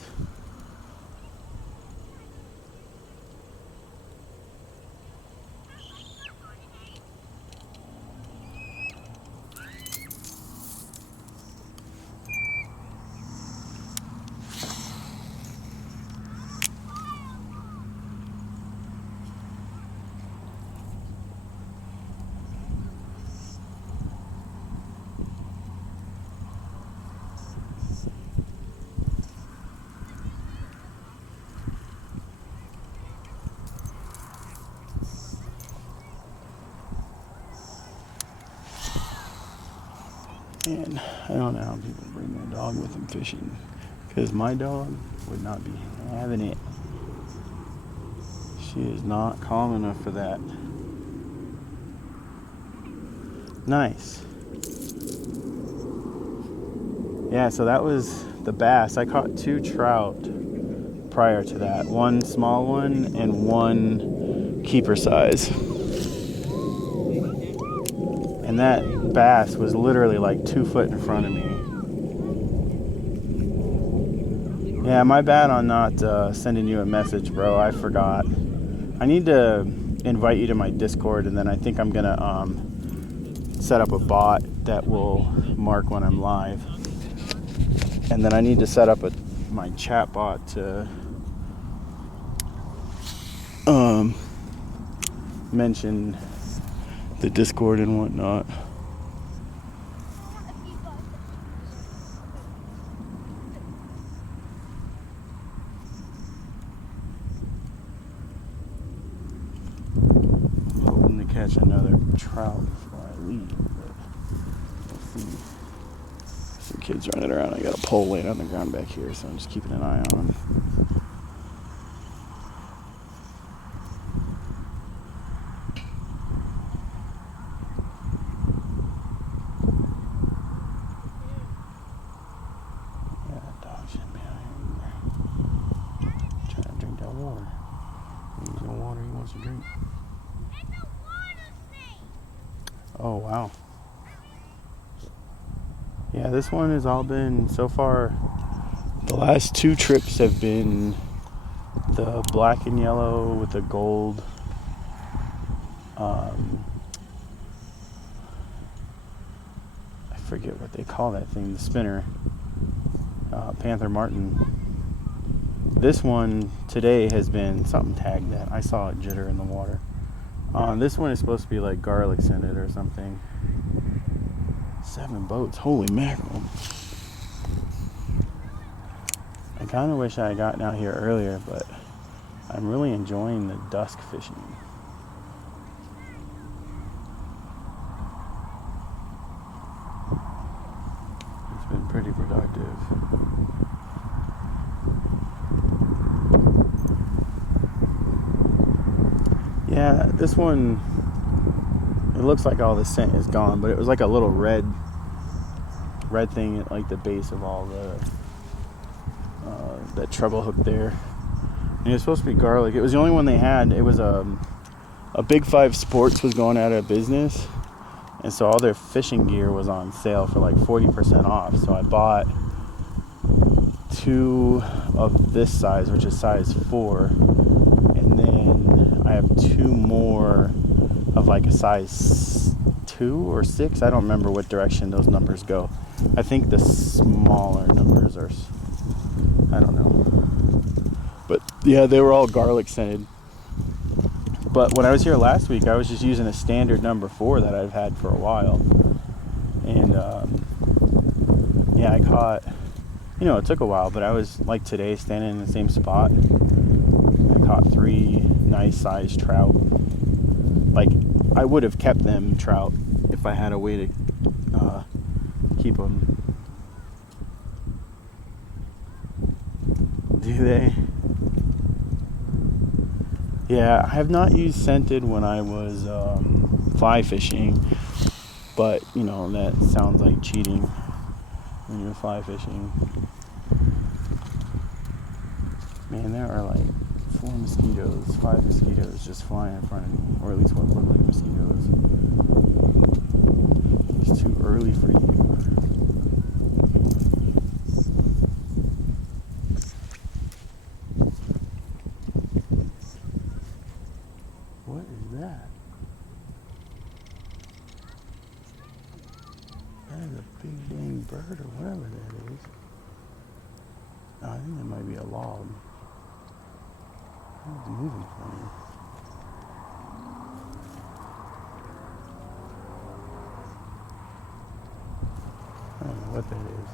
And I don't know how people bring their dog with them fishing, because my dog would not be having it. She is not calm enough for that. Nice. Yeah, so that was the bass. I caught 2 trout prior to that. One small one and one keeper size. And that bass was literally like 2 foot in front of me. Yeah, my bad on not sending you a message, bro. I forgot. I need to invite you to my Discord, and then I think I'm gonna set up a bot that will mark when I'm live. And then I need to set up my chat bot to mention the Discord and whatnot. I'm hoping to catch another trout before I leave, but we'll see. kids running around. I got a pole laying on the ground back here, so I'm just keeping an eye on. Yeah, that dog shouldn't be out here either. Trying to drink that water. He's no water he wants to drink. Oh, wow. Yeah, this one has all been, so far, the last 2 trips have been the black and yellow with the gold. I forget what they call that thing, the spinner. Panther Martin. This one today has been something tagged that. I saw it jitter in the water. This one is supposed to be like garlic scented or something. 7 boats, holy mackerel. I kind of wish I had gotten out here earlier, but I'm really enjoying the dusk fishing. It's been pretty productive. Yeah, this one, it looks like all the scent is gone, but it was like a little red thing at like the base of all the that treble hook there. And it was supposed to be garlic. It was the only one they had. It was a Big 5 Sports was going out of business, and so all their fishing gear was on sale for like 40% off. So I bought 2 of this size, which is size 4, and then I have 2 more of like a size 2 or 6. I don't remember what direction those numbers go. I think the smaller numbers are, I don't know. But yeah, they were all garlic scented. But when I was here last week, I was just using a standard number 4 that I've had for a while. And yeah, I caught, it took a while, but I was like today standing in the same spot. I caught 3 nice sized trout. Like, I would have kept them trout if I had a way to keep them. Do they? Yeah, I have not used scented when I was fly fishing, but that sounds like cheating when you're fly fishing. Man, there are like 4 mosquitoes, 5 mosquitoes just flying in front of me, or at least what look like mosquitoes. It's too early for you. What is that? That is a big dang bird or whatever that is. Oh, I think that might be a log. It's moving funny. I don't know what that is.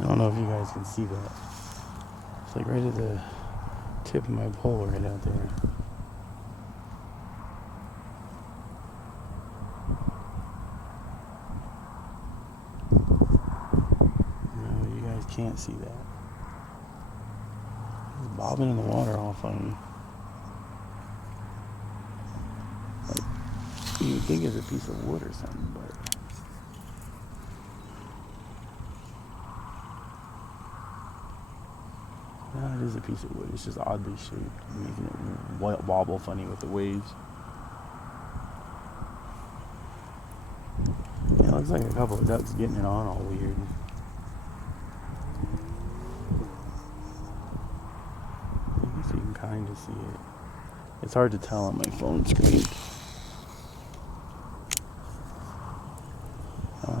I don't know if you guys can see that. It's like right at the tip of my pole right out there. No, you guys can't see that. It's bobbing in the water all funny. Like, you'd think it's a piece of wood or something, but no, it is a piece of wood. It's just oddly shaped, making it wobble funny with the waves. Yeah, it looks like a couple of ducks getting it on all weird. I guess you can kind of see it. It's hard to tell on my phone screen.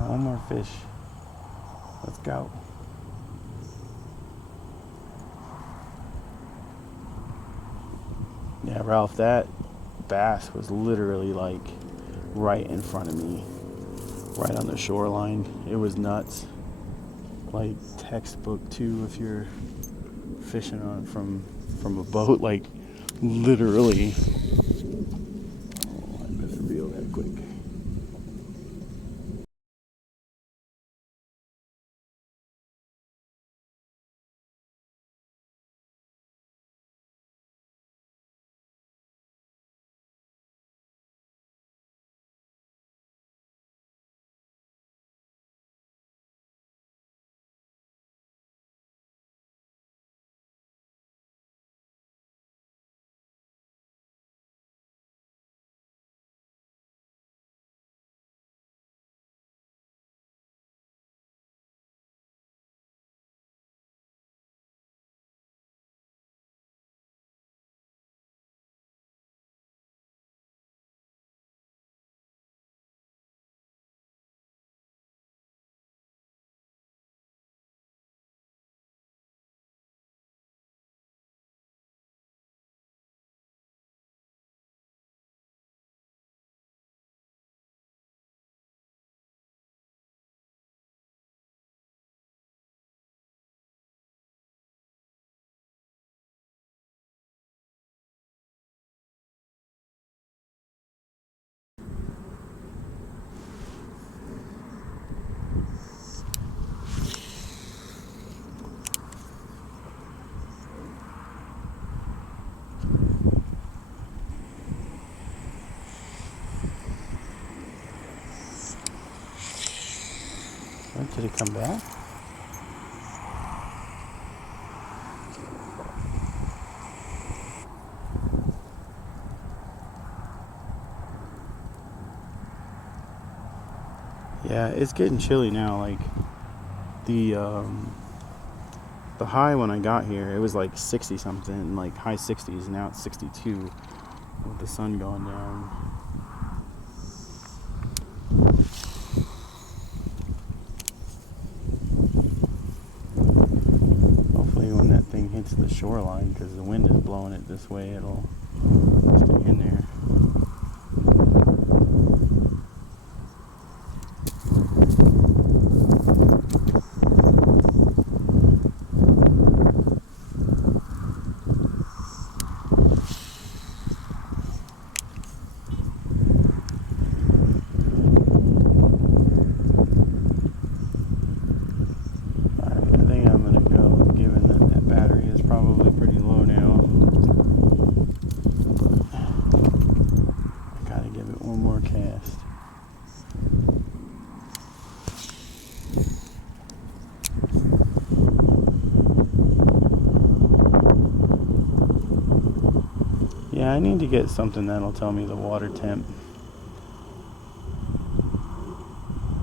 One more fish. Let's go. Yeah, Ralph, that bass was literally like right in front of me, right on the shoreline. It was nuts. Like textbook too, if you're fishing on from a boat, like literally. Oh, I better reel that quick. Did it come back? Yeah, it's getting chilly now. Like the high when I got here, it was like 60 something, like high 60s. Now it's 62 with the sun going down. Hopefully when that thing hits the shoreline, because the wind is blowing it this way, it'll stay in there. Yeah, I need to get something that'll tell me the water temp.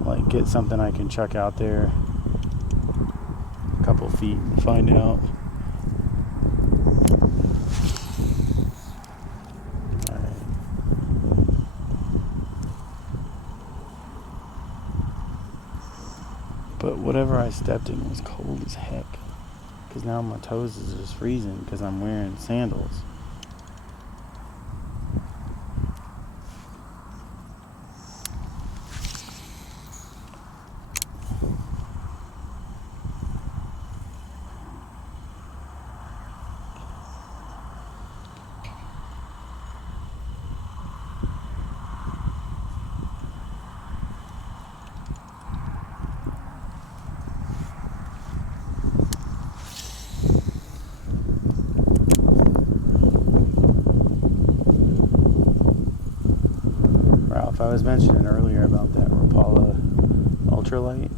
Like, get something I can chuck out there a couple feet and find out. Alright. But whatever I stepped in was cold as heck. Because now my toes is just freezing because I'm wearing sandals. Ralph, I was mentioning earlier about that Rapala Ultralight.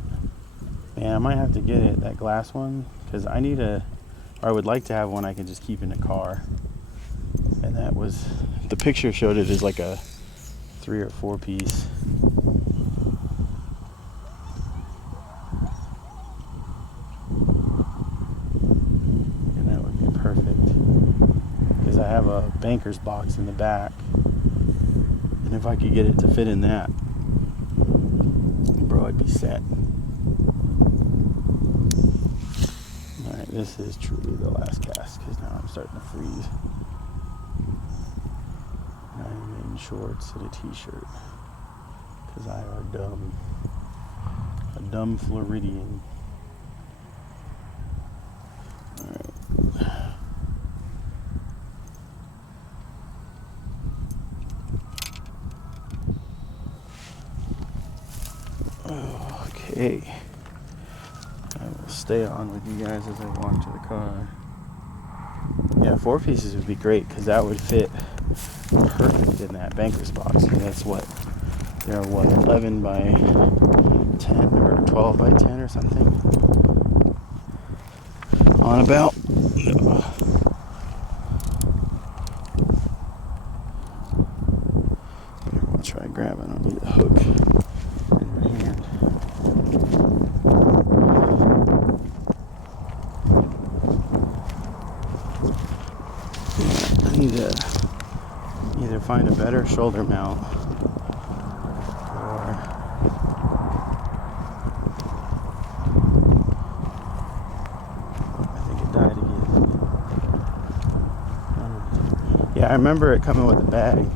Man, I might have to get it, that glass one, because I need or I would like to have one I can just keep in the car. And that was, the picture showed it as like a 3 or 4 piece. And that would be perfect. Because I have a banker's box in the back. And if I could get it to fit in that, bro, I'd be set. Alright, this is truly the last cast because now I'm starting to freeze. I'm in shorts and a t-shirt because I are dumb. A dumb Floridian. Alright. Okay, I will stay on with you guys as I walk to the car. Yeah, 4 pieces would be great because that would fit perfect in that banker's box. And that's what, they're what, 11 by 10 or 12 by 10 or something. On about. I'm gonna try grabbing. I don't need the hook. I need to either find a better shoulder mount or I think it died again. Yeah, I remember it coming with a bag.